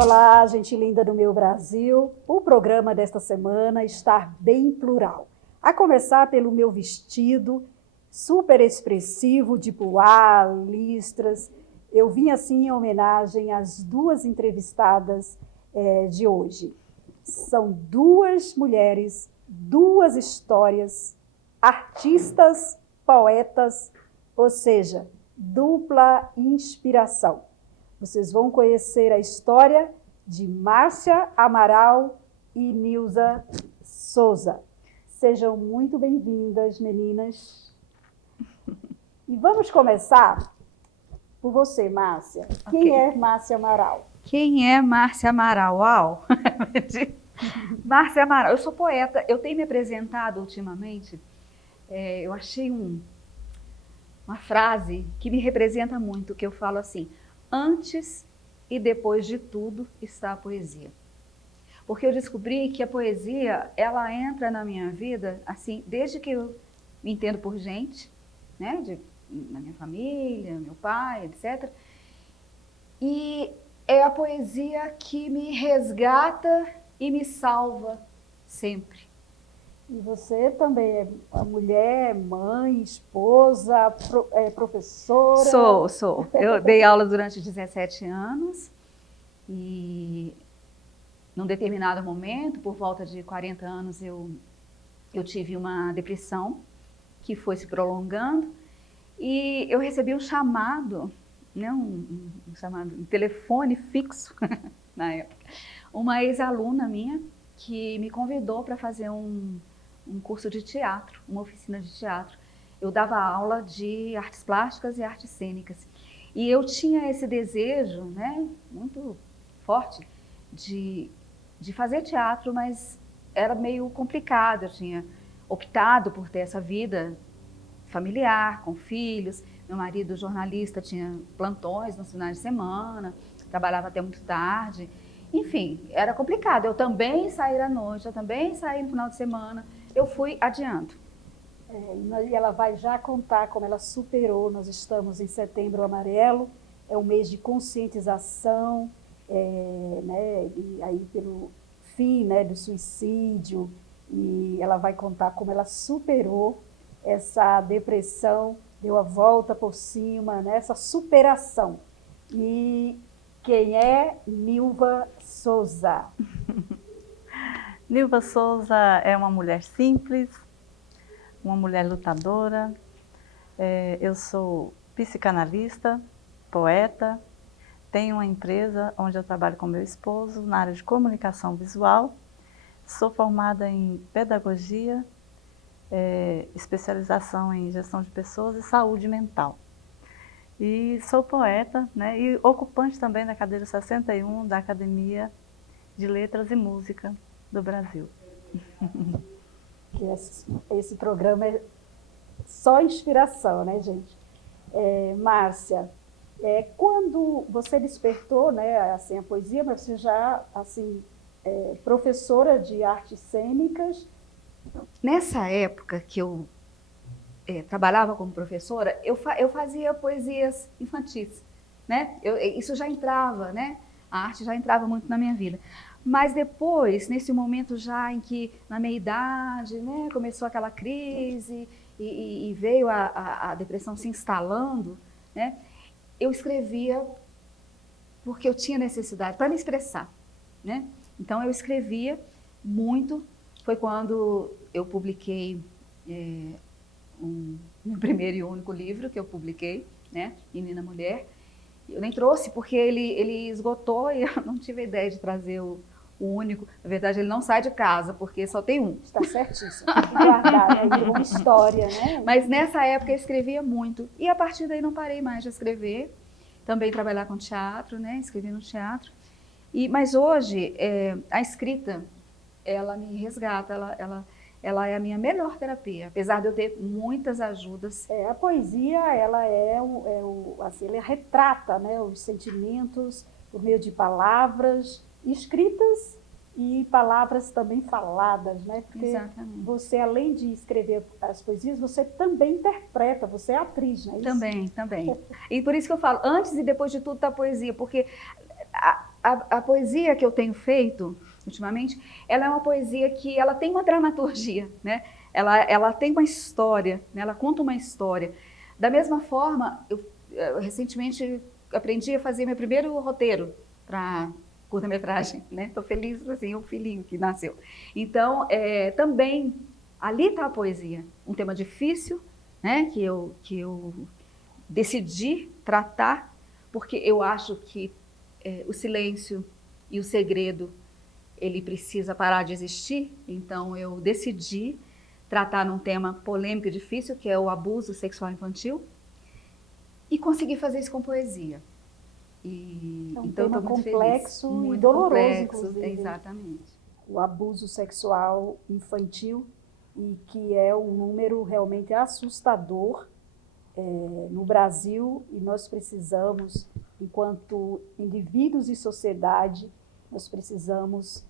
Olá, gente linda do meu Brasil. O programa desta semana está bem plural. A começar pelo meu vestido, super expressivo, de poá, listras. Eu vim assim em homenagem às duas entrevistadas de hoje. São duas mulheres, duas histórias, artistas, poetas, ou seja, dupla inspiração. Vocês vão conhecer a história de Márcia Amaral e Nilza Souza. Sejam muito bem-vindas, meninas. E vamos começar por você, Márcia. Okay. Quem é Márcia Amaral? Quem é Márcia Amaral? Uau! Márcia Amaral, eu sou poeta. Eu tenho me apresentado ultimamente, eu achei uma frase que me representa muito, que eu falo assim: antes e depois de tudo está a poesia. Porque eu descobri que a poesia, ela entra na minha vida, assim, desde que eu me entendo por gente, né, na minha família, meu pai, etc. E é a poesia que me resgata e me salva sempre. E você também é uma mulher, mãe, esposa, professora? Sou. Eu dei aula durante 17 anos e num determinado momento, por volta de 40 anos, eu tive uma depressão que foi se prolongando e eu recebi um chamado, né, um chamado, um telefone fixo, na época, uma ex-aluna minha que me convidou para fazer um curso de teatro, uma oficina de teatro. Eu dava aula de artes plásticas e artes cênicas. E eu tinha esse desejo, né, muito forte de fazer teatro, mas era meio complicado. Eu tinha optado por ter essa vida familiar, com filhos. Meu marido, jornalista, tinha plantões nos finais de semana, trabalhava até muito tarde. Enfim, era complicado. Eu também saí à noite, eu também saí no final de semana. Eu fui adiando. E ela vai já contar como ela superou. Nós estamos em Setembro Amarelo, é um mês de conscientização, né, e aí pelo fim, né, do suicídio, e ela vai contar como ela superou essa depressão, deu a volta por cima, né, essa superação. E quem é Nilza Souza? Nilza Souza é uma mulher simples, uma mulher lutadora. Eu sou psicanalista, poeta, tenho uma empresa onde eu trabalho com meu esposo na área de comunicação visual. Sou formada em pedagogia, especialização em gestão de pessoas e saúde mental. E sou poeta, né, e ocupante também da cadeira 61 da Academia de Letras e Música do Brasil. Que esse programa é só inspiração, né, gente? Márcia, quando você despertou, né, assim, a poesia, mas você já, assim, professora de artes cênicas. Nessa época que eu trabalhava como professora, eu fazia poesias infantis, né? Isso já entrava, né? A arte já entrava muito na minha vida. Mas depois, nesse momento já em que, na minha idade, né, começou aquela crise e veio a depressão se instalando, né, eu escrevia porque eu tinha necessidade, para me expressar, né? Então eu escrevia muito. Foi quando eu publiquei meu primeiro e único livro que eu publiquei, né, Menina Mulher. Eu nem trouxe porque ele esgotou e eu não tive a ideia de trazer o único. Na verdade, ele não sai de casa, porque só tem um. Está certíssimo, tem que guardar, né? Virou uma história, né? Mas nessa época eu escrevia muito. E a partir daí não parei mais de escrever. Também trabalhar com teatro, né? Escrevi no teatro. Mas hoje, a escrita, ela me resgata, ela é a minha melhor terapia, apesar de eu ter muitas ajudas. A poesia, ela assim, ela retrata, né, os sentimentos por meio de palavras escritas e palavras também faladas, né? Porque exatamente. Você, além de escrever as poesias, você também interpreta, você é atriz, não é isso? Também. E por isso que eu falo, antes e depois de tudo tá a poesia, porque A poesia que eu tenho feito ultimamente, ela é uma poesia que ela tem uma dramaturgia, né? Ela tem uma história, né? Ela conta uma história. Da mesma forma, eu recentemente aprendi a fazer meu primeiro roteiro para curta-metragem, né? Estou feliz, assim, o filhinho que nasceu. Então, também, ali está a poesia. Um tema difícil, né? Que eu decidi tratar, porque eu acho que o silêncio e o segredo, ele precisa parar de existir. Então, eu decidi tratar num tema polêmico e difícil, que é o abuso sexual infantil, e consegui fazer isso com poesia. É um Então, tema eu estou muito complexo feliz. e Muito doloroso, complexo, inclusive. exatamente. O abuso sexual infantil, e que é um número realmente assustador no Brasil, e nós precisamos, enquanto indivíduos e sociedade, nós precisamos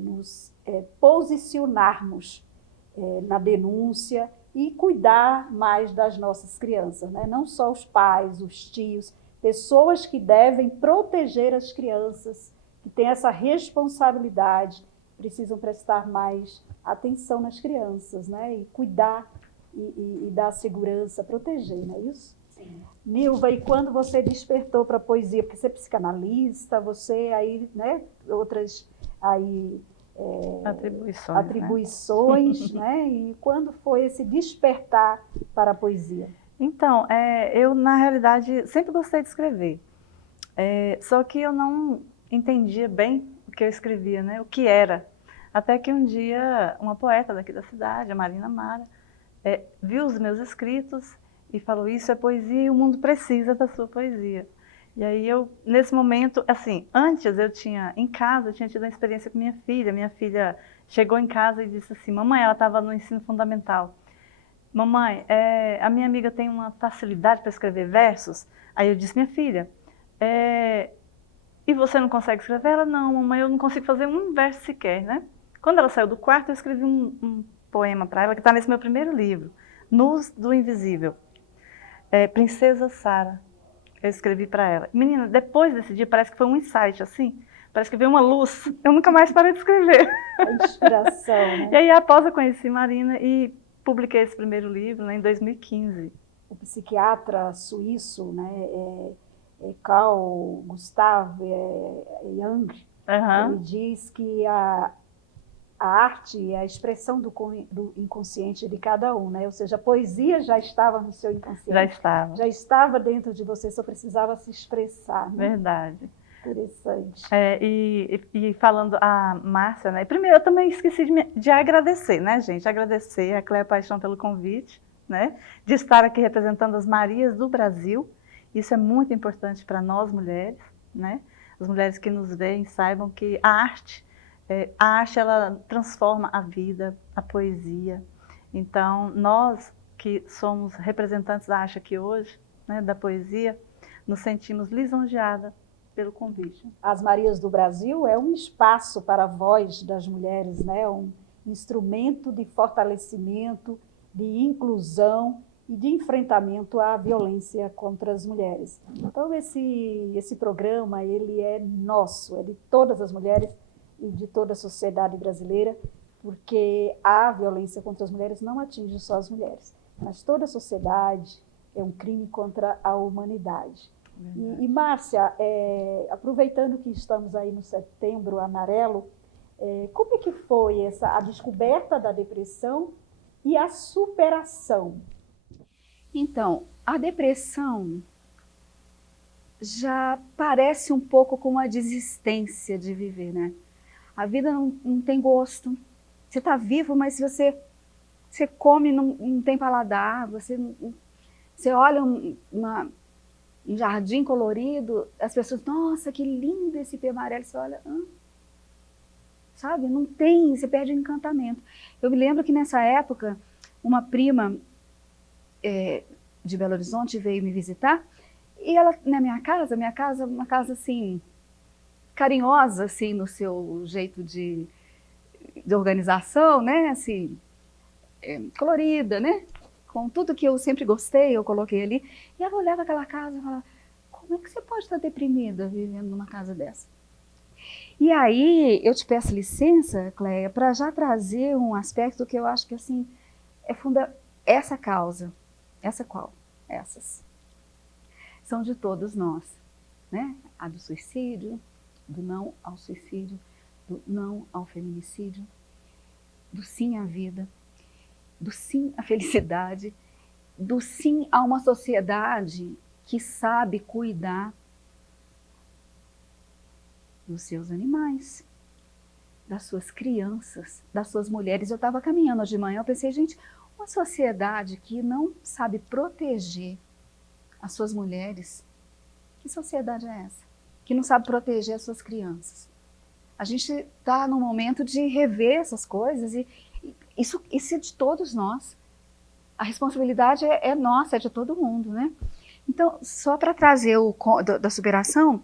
nos posicionarmos na denúncia e cuidar mais das nossas crianças, né? Não só os pais, os tios, pessoas que devem proteger as crianças, que têm essa responsabilidade, precisam prestar mais atenção nas crianças, né? E cuidar e dar segurança, proteger, não é isso? Sim. Nilva, e quando você despertou para a poesia, porque você é psicanalista, você aí, né, outras aí, atribuições, né? E quando foi esse despertar para a poesia? Então, eu na realidade sempre gostei de escrever, só que eu não entendia bem o que eu escrevia, né? O que era. Até que um dia uma poeta daqui da cidade, a Marina Mara, viu os meus escritos e falou: isso é poesia e o mundo precisa da sua poesia. E aí eu, nesse momento, assim, antes eu tinha, em casa, eu tinha tido uma experiência com minha filha. Minha filha chegou em casa e disse assim: mamãe, ela estava no ensino fundamental. Mamãe, a minha amiga tem uma facilidade para escrever versos. Aí eu disse: minha filha, e você não consegue escrever? Ela: não, mamãe, eu não consigo fazer um verso sequer, né? Quando ela saiu do quarto, eu escrevi um poema para ela, que está nesse meu primeiro livro, Nus do Invisível. Princesa Sara, eu escrevi para ela. Menina, depois desse dia, parece que foi um insight, assim, parece que veio uma luz. Eu nunca mais parei de escrever. A inspiração, né? E aí, após eu conheci Marina e publiquei esse primeiro livro, né, em 2015. O psiquiatra suíço, né, Carl Gustav Jung, ele diz que a arte é a expressão do inconsciente de cada um, né? Ou seja, a poesia já estava no seu inconsciente. Já estava. Já estava dentro de você, só precisava se expressar, né? Verdade. Interessante. E falando a Márcia, né? Primeiro eu também esqueci de agradecer, né, gente? Agradecer a Cléa Paixão pelo convite, né? De estar aqui representando as Marias do Brasil. Isso é muito importante para nós mulheres, né? As mulheres que nos veem saibam que a arte ela transforma a vida, a poesia. Então, nós que somos representantes da arte aqui hoje, né, da poesia, nos sentimos lisonjeadas pelo convite. As Marias do Brasil é um espaço para a voz das mulheres, né? Um instrumento de fortalecimento, de inclusão e de enfrentamento à violência contra as mulheres. Então, esse programa, ele é nosso, é de todas as mulheres e de toda a sociedade brasileira, porque a violência contra as mulheres não atinge só as mulheres, mas toda a sociedade, é um crime contra a humanidade. E Márcia, aproveitando que estamos aí no Setembro Amarelo, como é que foi a descoberta da depressão e a superação? Então, a depressão já parece um pouco com uma desistência de viver, né? A vida não tem gosto. Você está vivo, mas se você come, não tem paladar. Você olha um jardim colorido, as pessoas, nossa, que lindo esse pé amarelo. Você olha, sabe? Não tem, você perde o encantamento. Eu me lembro que nessa época, uma prima de Belo Horizonte veio me visitar, e ela, na minha casa, uma casa assim, carinhosa, assim, no seu jeito de organização, né, assim, colorida, né, com tudo que eu sempre gostei, eu coloquei ali, e ela olhava aquela casa e falava: como é que você pode estar deprimida vivendo numa casa dessa? E aí, eu te peço licença, Cléia, para já trazer um aspecto que eu acho que, assim, essa causa, essa qual? Essas. São de todos nós, né? A do suicídio, do não ao suicídio, do não ao feminicídio, do sim à vida, do sim à felicidade, do sim a uma sociedade que sabe cuidar dos seus animais, das suas crianças, das suas mulheres. Eu estava caminhando hoje de manhã, eu pensei, gente, uma sociedade que não sabe proteger as suas mulheres, que sociedade é essa? Que não sabe proteger as suas crianças. A gente está no momento de rever essas coisas e isso é de todos nós. A responsabilidade é nossa, é de todo mundo, né? Então, só para trazer o da superação,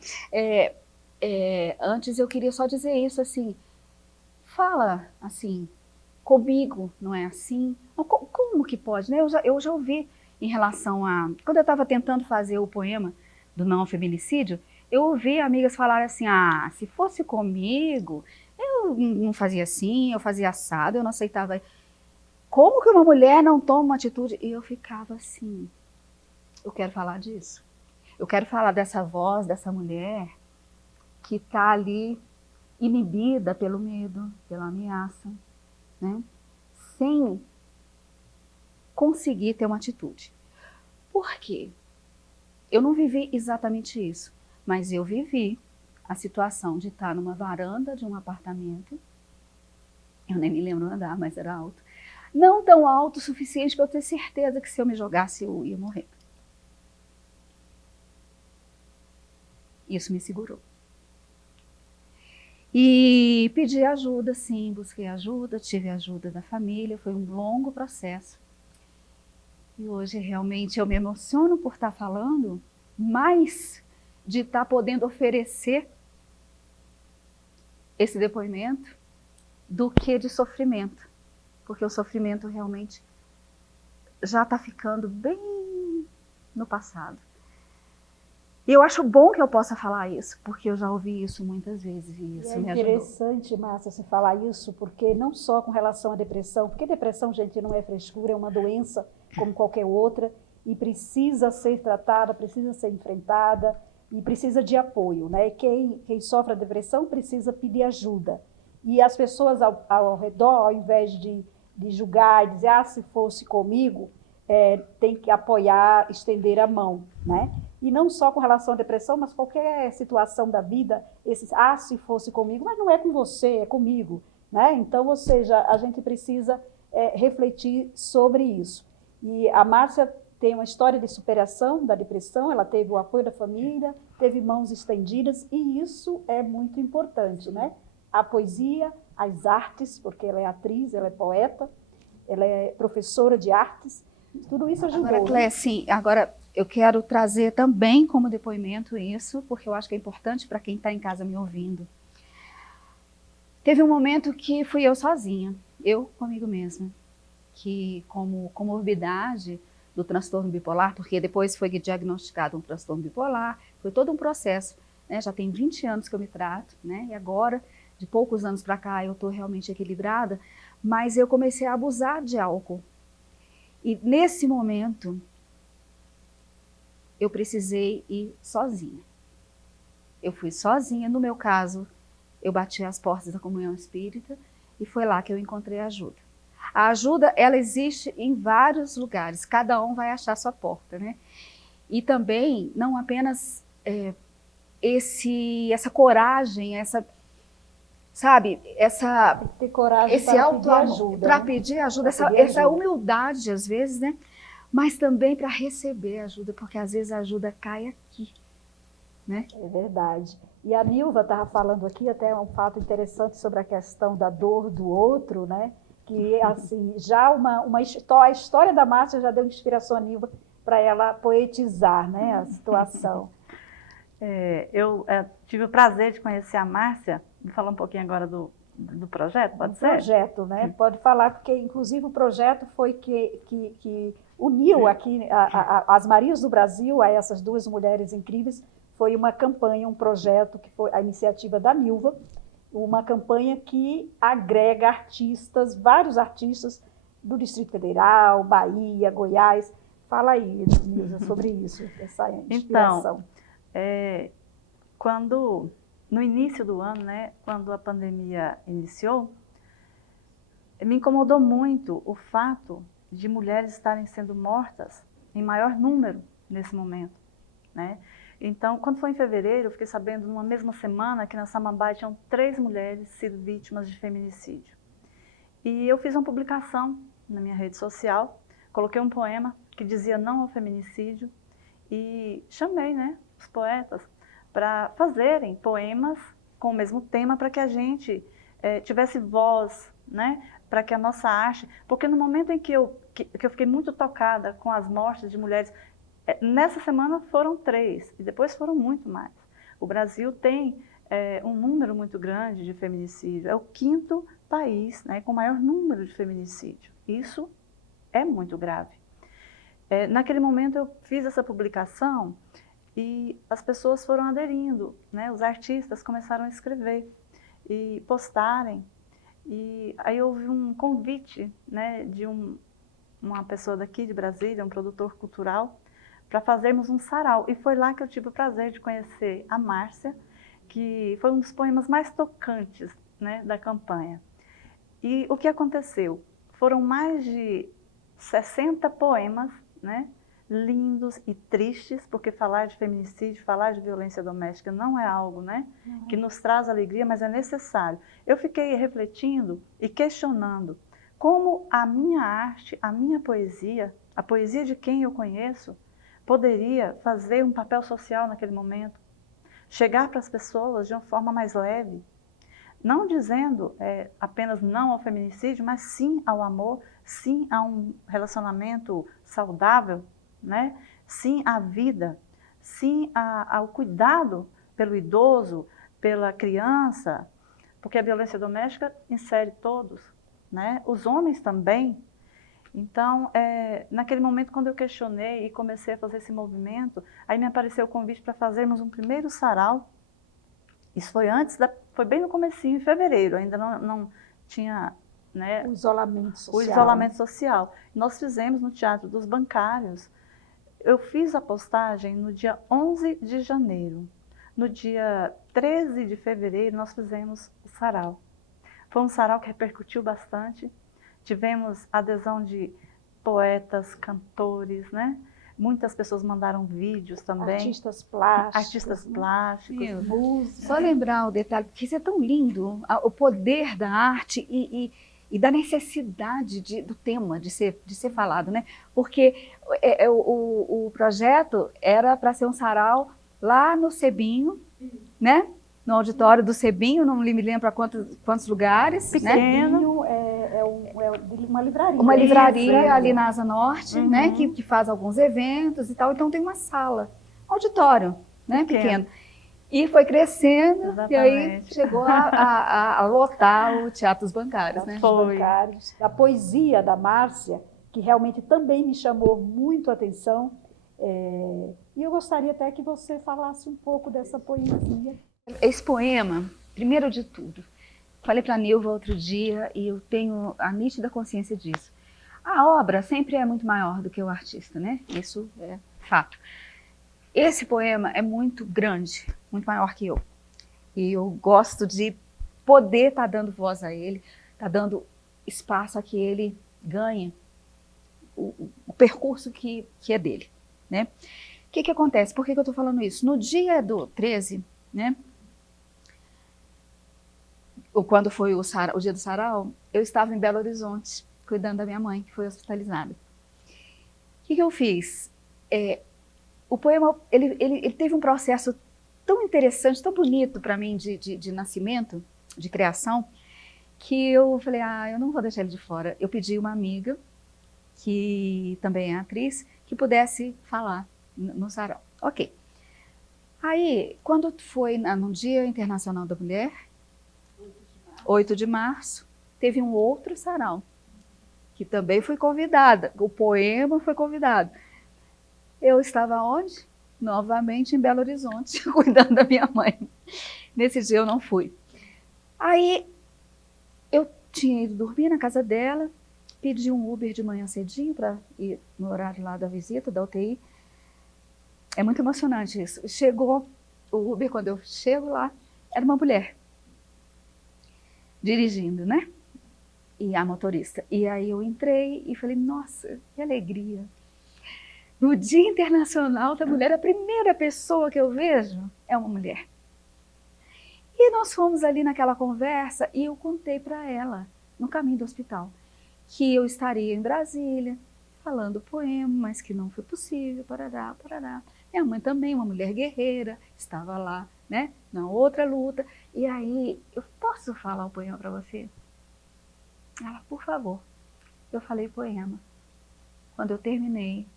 antes eu queria só dizer isso, assim, fala assim, comigo não é assim? Como que pode, né? Eu já ouvi em relação a... Quando eu estava tentando fazer o poema do não feminicídio, eu ouvi amigas falarem assim, se fosse comigo, eu não fazia assim, eu fazia assado, eu não aceitava. Como que uma mulher não toma uma atitude? E eu ficava assim, eu quero falar disso. Eu quero falar dessa voz, dessa mulher que está ali inibida pelo medo, pela ameaça, né? Sem conseguir ter uma atitude. Por quê? Eu não vivi exatamente isso, mas eu vivi a situação de estar numa varanda de um apartamento, eu nem me lembro andar, mas era alto, não tão alto o suficiente para eu ter certeza que se eu me jogasse eu ia morrer. Isso me segurou. E pedi ajuda, sim, busquei ajuda, tive ajuda da família, foi um longo processo. E hoje realmente eu me emociono por estar falando, mais de estar podendo oferecer esse depoimento do que de sofrimento. Porque o sofrimento realmente já está ficando bem no passado. E eu acho bom que eu possa falar isso, porque eu já ouvi isso muitas vezes e isso me ajudou. É interessante, Márcia, você falar isso, porque não só com relação à depressão, porque depressão, gente, não é frescura, é uma doença como qualquer outra e precisa ser tratada, precisa ser enfrentada e precisa de apoio, né? Quem sofre a depressão precisa pedir ajuda. E as pessoas ao redor, ao invés de julgar e dizer, se fosse comigo, tem que apoiar, estender a mão, né? E não só com relação à depressão, mas qualquer situação da vida, se fosse comigo, mas não é com você, é comigo, né? Então, ou seja, a gente precisa refletir sobre isso. E a Márcia tem uma história de superação da depressão, ela teve o apoio da família, teve mãos estendidas, e isso é muito importante, né? A poesia, as artes, porque ela é atriz, ela é poeta, ela é professora de artes, tudo isso ajudou. Agora, Cléia, sim, agora eu quero trazer também como depoimento isso, porque eu acho que é importante para quem está em casa me ouvindo. Teve um momento que fui eu sozinha, eu comigo mesma, que como comorbidade do transtorno bipolar, porque depois foi diagnosticado um transtorno bipolar, foi todo um processo, né? Já tem 20 anos que eu me trato, né? E agora, de poucos anos para cá, eu estou realmente equilibrada, mas eu comecei a abusar de álcool. E nesse momento, eu precisei ir sozinha. Eu fui sozinha, no meu caso, eu bati as portas da comunhão espírita e foi lá que eu encontrei ajuda. A ajuda, ela existe em vários lugares, cada um vai achar a sua porta, né? E também, não apenas essa coragem, sabe, ter coragem esse para auto pedir ajuda, para né? pedir ajuda, Pedir essa ajuda. humildade às vezes, né? Mas também para receber ajuda, porque às vezes a ajuda cai aqui, né? É verdade. E a Nilva estava falando aqui até um fato interessante sobre a questão da dor do outro, né? Que assim, já a história da Márcia já deu inspiração a Nilva para ela poetizar, né, a situação. Eu tive o prazer de conhecer a Márcia. Vou falar um pouquinho agora do projeto, pode ser? Projeto, né? Pode falar, porque inclusive o projeto foi que uniu aqui as Marias do Brasil, a essas duas mulheres incríveis, foi uma campanha, um projeto que foi a iniciativa da Nilva, uma campanha que agrega artistas, vários artistas do Distrito Federal, Bahia, Goiás. Fala aí, Nilza, sobre isso, essa inspiração. Então, no início do ano, né, quando a pandemia iniciou, me incomodou muito o fato de mulheres estarem sendo mortas em maior número nesse momento, né? Então, quando foi em fevereiro, eu fiquei sabendo, numa mesma semana, que na Samambaia tinham 3 mulheres sido vítimas de feminicídio. E eu fiz uma publicação na minha rede social, coloquei um poema que dizia não ao feminicídio e chamei, né, os poetas para fazerem poemas com o mesmo tema para que a gente tivesse voz, né, para que a nossa arte... Porque no momento em que eu fiquei muito tocada com as mortes de mulheres, nessa semana foram 3 e depois foram muito mais. O Brasil tem um número muito grande de feminicídio, é o 5º país, né, com maior número de feminicídio. Isso é muito grave. Naquele momento eu fiz essa publicação e as pessoas foram aderindo, né, os artistas começaram a escrever e postarem. E aí houve um convite, né, de uma pessoa daqui de Brasília, um produtor cultural, para fazermos um sarau. E foi lá que eu tive o prazer de conhecer a Márcia, que foi um dos poemas mais tocantes, né, da campanha. E o que aconteceu? Foram mais de 60 poemas, né, lindos e tristes, porque falar de feminicídio, falar de violência doméstica não é algo, né, que nos traz alegria, mas é necessário. Eu fiquei refletindo e questionando como a minha arte, a minha poesia, a poesia de quem eu conheço, poderia fazer um papel social naquele momento, chegar para as pessoas de uma forma mais leve, não dizendo apenas não ao feminicídio, mas sim ao amor, sim a um relacionamento saudável, né? Sim à vida, sim ao cuidado pelo idoso, pela criança, porque a violência doméstica insere todos, né? Os homens também. Então, naquele momento, quando eu questionei e comecei a fazer esse movimento, aí me apareceu o convite para fazermos um primeiro sarau. Isso foi foi bem no comecinho, em fevereiro, ainda não tinha, né, o isolamento social. O isolamento social. Nós fizemos no Teatro dos Bancários. Eu fiz a postagem no dia 11 de janeiro. No dia 13 de fevereiro, nós fizemos o sarau. Foi um sarau que repercutiu bastante. Tivemos adesão de poetas, cantores, né? Muitas pessoas mandaram vídeos também. Artistas plásticos. Artistas plásticos. Músicos. Só lembrar o detalhe, porque isso é tão lindo, o poder da arte e da necessidade do tema de ser falado, né? Porque o projeto era para ser um sarau lá no Sebinho, né? No auditório do Sebinho, não me lembro a quantos lugares. Pequeno, uma livraria. Uma livraria ali na Asa Norte, né? Que faz alguns eventos e tal. Então tem uma sala, auditório, né? Pequeno. E foi crescendo. Exatamente. E aí chegou a lotar o Teatro dos Bancários, né? Bancários. A poesia da Márcia, que realmente também me chamou muito a atenção. E eu gostaria até que você falasse um pouco dessa poesia. Esse poema, primeiro de tudo, falei para a Nilva outro dia e eu tenho a nítida consciência disso. A obra sempre é muito maior do que o artista, né? Isso é fato. Esse poema é muito grande, muito maior que eu. E eu gosto de poder estar dando voz a ele, estar dando espaço a que ele ganhe o percurso que é dele, né? O que acontece? Por que eu estou falando isso? No dia do 13, né? Quando foi o dia do sarau, eu estava em Belo Horizonte, cuidando da minha mãe, que foi hospitalizada. O que eu fiz? O poema, ele teve um processo tão interessante, tão bonito para mim de nascimento, de criação, que eu falei, eu não vou deixar ele de fora. Eu pedi uma amiga, que também é atriz, que pudesse falar no sarau. Ok. Aí, quando foi no Dia Internacional da Mulher, 8 de março, teve um outro sarau, que também fui convidada, o poema foi convidado. Eu estava onde? Novamente em Belo Horizonte, cuidando da minha mãe. Nesse dia eu não fui. Aí eu tinha ido dormir na casa dela, pedi um Uber de manhã cedinho para ir no horário lá da visita, da UTI. É muito emocionante isso. Chegou o Uber, quando eu chego lá, era uma mulher dirigindo, né? E a motorista. E aí eu entrei e falei, nossa, que alegria. No Dia Internacional da Mulher, a primeira pessoa que eu vejo é uma mulher. E nós fomos ali naquela conversa e eu contei para ela, no caminho do hospital, que eu estaria em Brasília, falando poema, mas que não foi possível, parará, parará. Minha mãe também, uma mulher guerreira, estava lá, né, na outra luta. E aí, eu posso falar o poema para você? Ela, por favor. Eu falei poema. Quando eu terminei,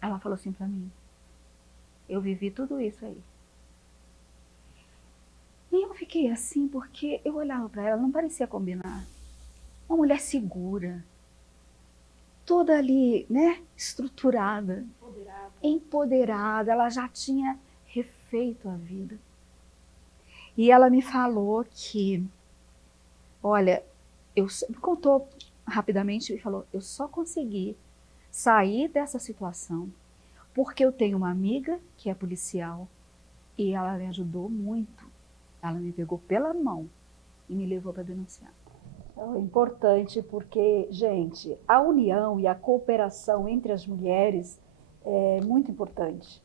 ela falou assim para mim, eu vivi tudo isso aí. E eu fiquei assim porque eu olhava para ela, não parecia combinar. Uma mulher segura, toda ali, né, estruturada, empoderada, ela já tinha refeito a vida. E ela me falou que, olha, me contou rapidamente e falou, eu só consegui sair dessa situação porque eu tenho uma amiga que é policial e ela me ajudou muito. Ela me pegou pela mão e me levou para denunciar. É importante porque, gente, a união e a cooperação entre as mulheres é muito importante.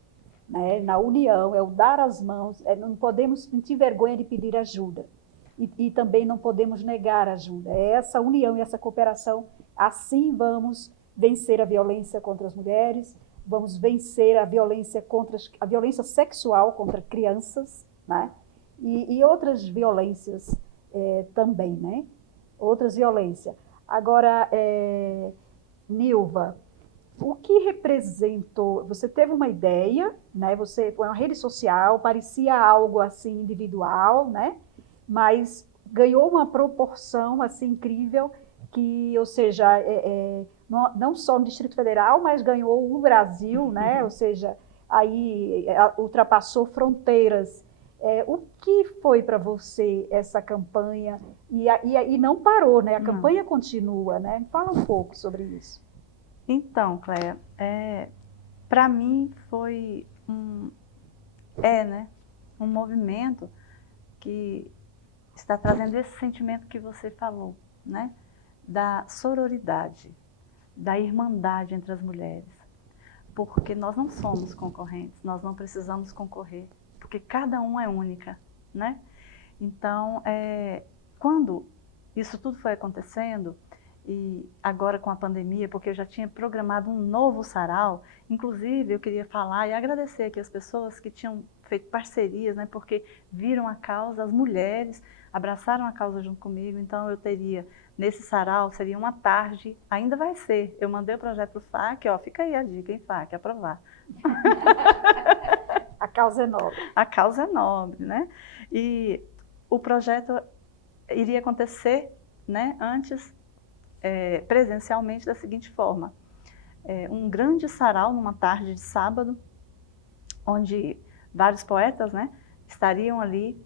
Né? Na união, é o dar as mãos, não podemos sentir vergonha de pedir ajuda. E também não podemos negar ajuda. É essa união e essa cooperação, assim vamos vencer a violência contra as mulheres, vamos vencer a violência sexual contra crianças, né? E outras violências também, né? Outras violências. Agora, Nilva, o que representou? Você teve uma ideia, né? Você foi uma rede social, parecia algo assim individual, né? Mas ganhou uma proporção assim incrível que, ou seja, não só no Distrito Federal, mas ganhou o Brasil, né? Ou seja, aí ultrapassou fronteiras. O que foi para você essa campanha? E não parou, né? A campanha continua, né? Fala um pouco sobre isso. Então, Cléia, para mim foi né, um movimento que está trazendo esse sentimento que você falou, né? Da sororidade, da irmandade entre as mulheres. Porque nós não somos concorrentes, nós não precisamos concorrer, porque cada uma é única, né? Então, quando isso tudo foi acontecendo, e agora com a pandemia, porque eu já tinha programado um novo sarau, inclusive eu queria falar e agradecer aqui as pessoas que tinham feito parcerias, né, porque viram a causa, as mulheres abraçaram a causa junto comigo, então eu teria, nesse sarau, seria uma tarde, ainda vai ser, eu mandei o projeto para o FAC, ó, fica aí a dica, hein, FAC, aprovar. A causa é nobre. A causa é nobre, né? E o projeto iria acontecer, né, antes, presencialmente da seguinte forma. Um grande sarau numa tarde de sábado, onde vários poetas, né, estariam ali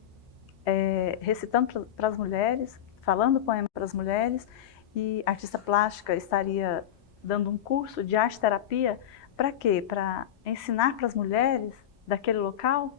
recitando para as mulheres, falando poema para as mulheres, e a artista plástica estaria dando um curso de arte-terapia. Para quê? Para ensinar para as mulheres daquele local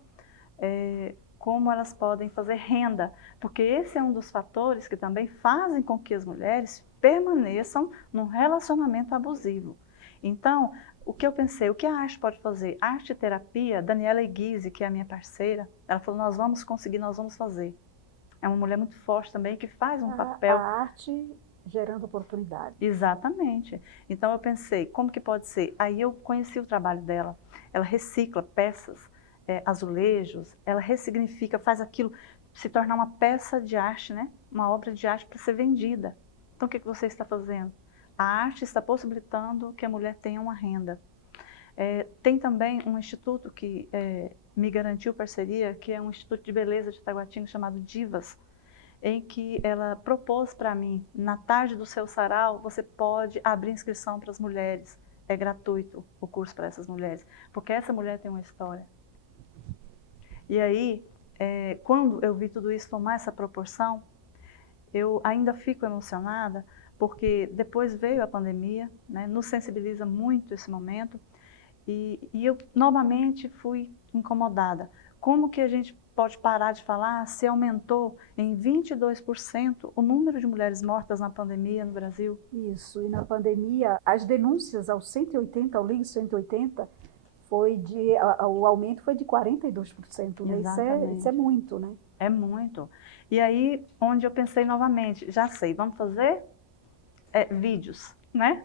como elas podem fazer renda, porque esse é um dos fatores que também fazem com que as mulheres permaneçam num relacionamento abusivo. Então, o que eu pensei, o que a arte pode fazer? Arte-terapia, Daniela Eguise, que é a minha parceira, ela falou, nós vamos conseguir, nós vamos fazer. É uma mulher muito forte também, que faz um papel... A arte gerando oportunidade. Exatamente. Então eu pensei, como que pode ser? Aí eu conheci o trabalho dela. Ela recicla peças, azulejos, ela ressignifica, faz aquilo se tornar uma peça de arte, né? Uma obra de arte para ser vendida. Então o que você está fazendo? A arte está possibilitando que a mulher tenha uma renda. Tem também um instituto que me garantiu parceria, que é um instituto de beleza de Taguatinga chamado Divas, em que ela propôs para mim, na tarde do seu sarau, você pode abrir inscrição para as mulheres. É gratuito o curso para essas mulheres, porque essa mulher tem uma história. E aí, quando eu vi tudo isso tomar essa proporção, eu ainda fico emocionada, porque depois veio a pandemia, né, nos sensibiliza muito esse momento, e eu novamente fui incomodada. Como que a gente pode parar de falar se aumentou em 22% o número de mulheres mortas na pandemia no Brasil? Isso, e na pandemia, as denúncias ao 180, ao Ligue 180, o aumento foi de 42%, né? Isso é muito, né? É muito. E aí, onde eu pensei novamente, já sei, vamos fazer vídeos, né?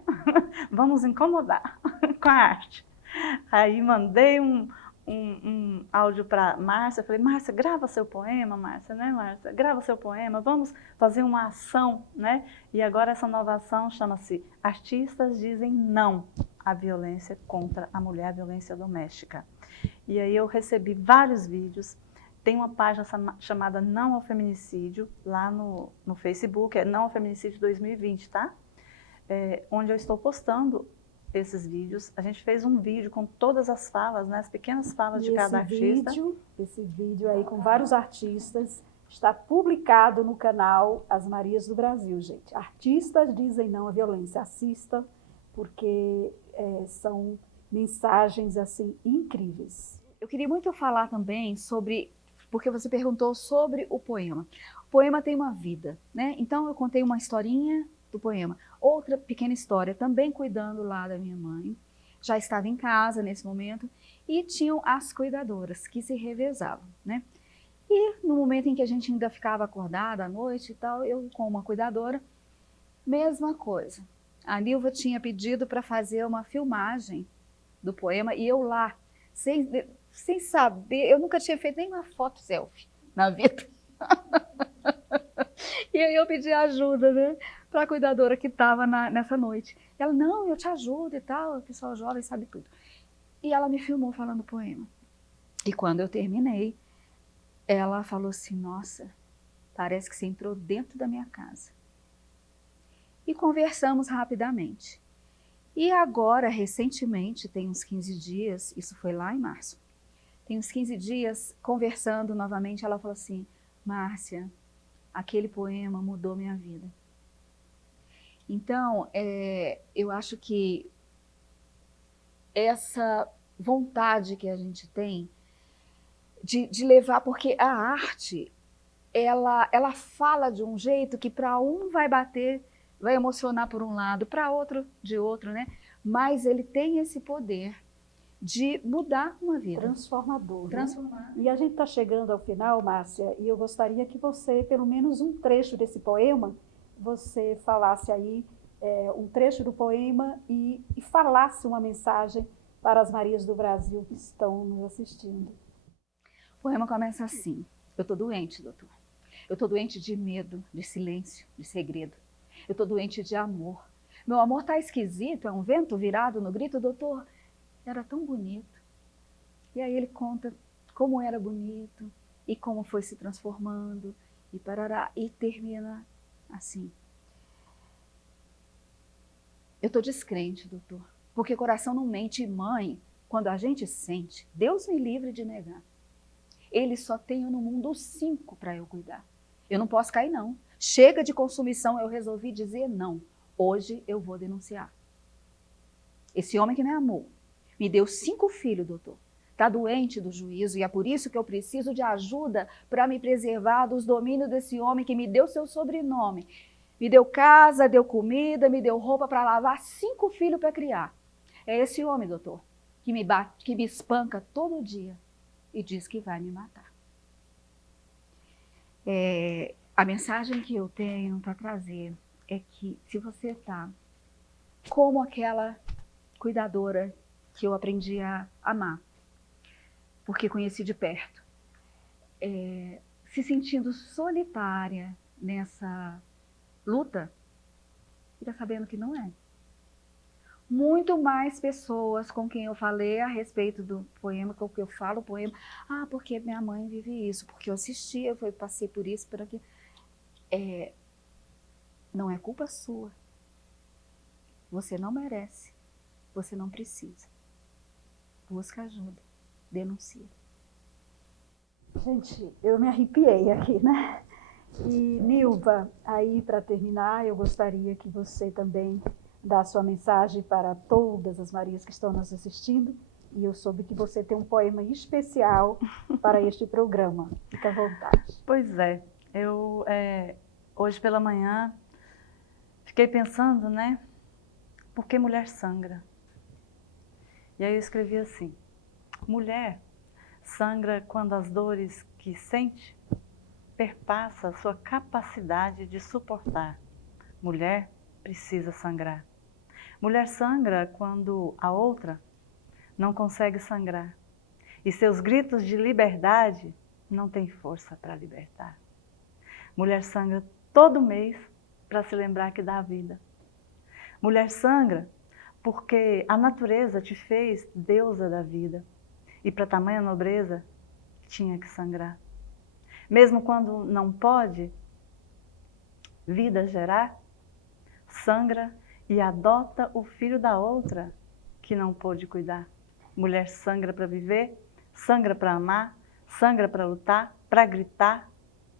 Vamos incomodar com a arte. Aí mandei um áudio para Márcia, falei, Márcia, grava seu poema, Márcia, né, Márcia? Grava seu poema, vamos fazer uma ação, né? E agora essa nova ação chama-se Artistas Dizem Não à Violência contra a Mulher, a Violência Doméstica. E aí eu recebi vários vídeos, tem uma página chamada Não ao Feminicídio, lá no Facebook, é Não ao Feminicídio 2020, tá? Onde eu estou postando esses vídeos. A gente fez um vídeo com todas as falas, né, as pequenas falas de cada artista. Esse vídeo aí com vários artistas está publicado no canal As Marias do Brasil, gente. Artistas Dizem Não à Violência. Assista, porque são mensagens assim incríveis. Eu queria muito falar também sobre, porque você perguntou sobre o poema. O poema tem uma vida, né? Então eu contei uma historinha do poema. Outra pequena história, também cuidando lá da minha mãe. Já estava em casa nesse momento e tinham as cuidadoras que se revezavam, né? E no momento em que a gente ainda ficava acordada à noite e tal, eu com uma cuidadora, mesma coisa. A Nilva tinha pedido para fazer uma filmagem do poema e eu lá, sem saber, eu nunca tinha feito nenhuma foto selfie na vida. E aí eu pedi ajuda, né, para a cuidadora que estava nessa noite. Ela, não, eu te ajudo e tal, o pessoal jovem sabe tudo. E ela me filmou falando o poema. E quando eu terminei, ela falou assim, nossa, parece que você entrou dentro da minha casa. E conversamos rapidamente. E agora, recentemente, tem uns 15 dias, isso foi lá em março, tem uns 15 dias, conversando novamente, ela falou assim, Márcia, aquele poema mudou minha vida. Então, eu acho que essa vontade que a gente tem de levar, porque a arte, ela fala de um jeito que para um vai bater, vai emocionar por um lado, para outro de outro, né? Mas ele tem esse poder de mudar uma vida. Transformador. Transformar. Né? E a gente está chegando ao final, Márcia, e eu gostaria que você, pelo menos um trecho desse poema, você falasse aí um trecho do poema e falasse uma mensagem para as Marias do Brasil que estão nos assistindo. O poema começa assim, eu estou doente, doutor. Eu estou doente de medo, de silêncio, de segredo. Eu estou doente de amor. Meu amor está esquisito, é um vento virado no grito, doutor. Era tão bonito. E aí ele conta como era bonito e como foi se transformando e parará, e termina assim. Eu estou descrente, doutor, porque coração não mente e mãe, quando a gente sente, Deus me livre de negar. Ele só tem no mundo 5 para eu cuidar. Eu não posso cair não. Chega de consumição, eu resolvi dizer não. Hoje eu vou denunciar. Esse homem que me amou, me deu 5 filhos, doutor. Está doente do juízo e é por isso que eu preciso de ajuda para me preservar dos domínios desse homem que me deu seu sobrenome. Me deu casa, deu comida, me deu roupa para lavar, 5 filhos para criar. É esse homem, doutor, que me bate, que me espanca todo dia e diz que vai me matar. A mensagem que eu tenho para trazer é que se você está como aquela cuidadora que eu aprendi a amar, porque conheci de perto, se sentindo solitária nessa luta, fica sabendo que não é. Muito mais pessoas com quem eu falei a respeito do poema, com o que eu falo o poema, porque minha mãe vive isso, porque eu assisti, eu passei por isso, por aquilo. Não é culpa sua. Você não merece, você não precisa. Busca ajuda, denuncia. Gente, eu me arrepiei aqui, né? E, Nilva, aí para terminar, eu gostaria que você também dá sua mensagem para todas as Marias que estão nos assistindo. E eu soube que você tem um poema especial para este programa. Fica à vontade. Pois é, eu hoje pela manhã fiquei pensando, né? Por que mulher sangra? E aí eu escrevi assim: mulher sangra quando as dores que sente perpassa a sua capacidade de suportar. Mulher precisa sangrar. Mulher sangra quando a outra não consegue sangrar. E seus gritos de liberdade não têm força para libertar. Mulher sangra todo mês para se lembrar que dá vida. Mulher sangra porque a natureza te fez deusa da vida. E para tamanha nobreza, tinha que sangrar. Mesmo quando não pode vida gerar, sangra e adota o filho da outra que não pôde cuidar. Mulher sangra para viver, sangra para amar, sangra para lutar, para gritar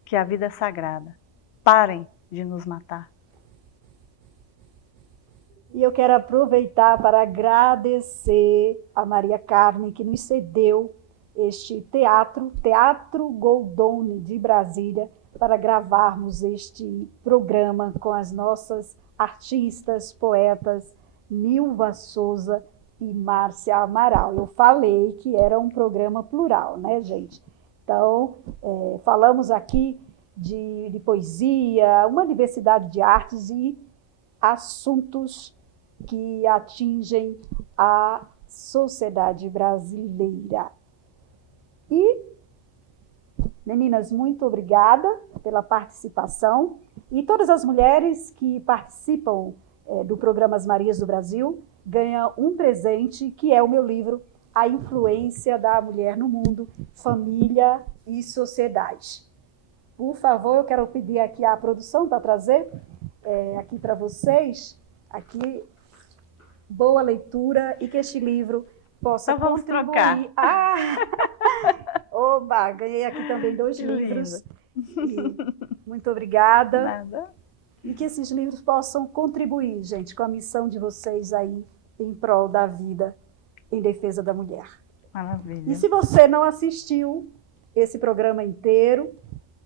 que a vida é sagrada. Parem de nos matar. E eu quero aproveitar para agradecer a Maria Carmen, que nos cedeu este Teatro Goldoni de Brasília, para gravarmos este programa com as nossas artistas, poetas, Nilva Souza e Márcia Amaral. Eu falei que era um programa plural, né, gente? Então, falamos aqui de poesia, uma diversidade de artes e assuntos que atingem a sociedade brasileira. E, meninas, muito obrigada pela participação. E todas as mulheres que participam do programa As Marias do Brasil ganham um presente, que é o meu livro A Influência da Mulher no Mundo, Família e Sociedade. Por favor, eu quero pedir aqui à produção para trazer aqui para vocês, aqui, boa leitura e que este livro possa Então vamos contribuir. trocar. Oba, ganhei aqui também 2 livros. Muito obrigada. Nada. E que esses livros possam contribuir, gente, com a missão de vocês aí em prol da vida, em defesa da mulher. Maravilha. E se você não assistiu esse programa inteiro,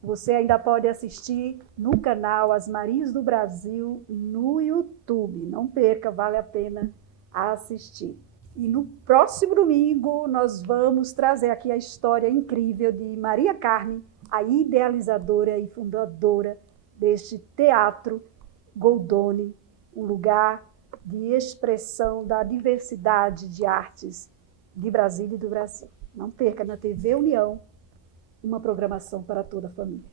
você ainda pode assistir no canal As Marias do Brasil no YouTube. Não perca, vale a pena assistir. E no próximo domingo nós vamos trazer aqui a história incrível de Maria Carmen, a idealizadora e fundadora deste Teatro Goldoni, um lugar de expressão da diversidade de artes de Brasília e do Brasil. Não perca, na TV União, uma programação para toda a família.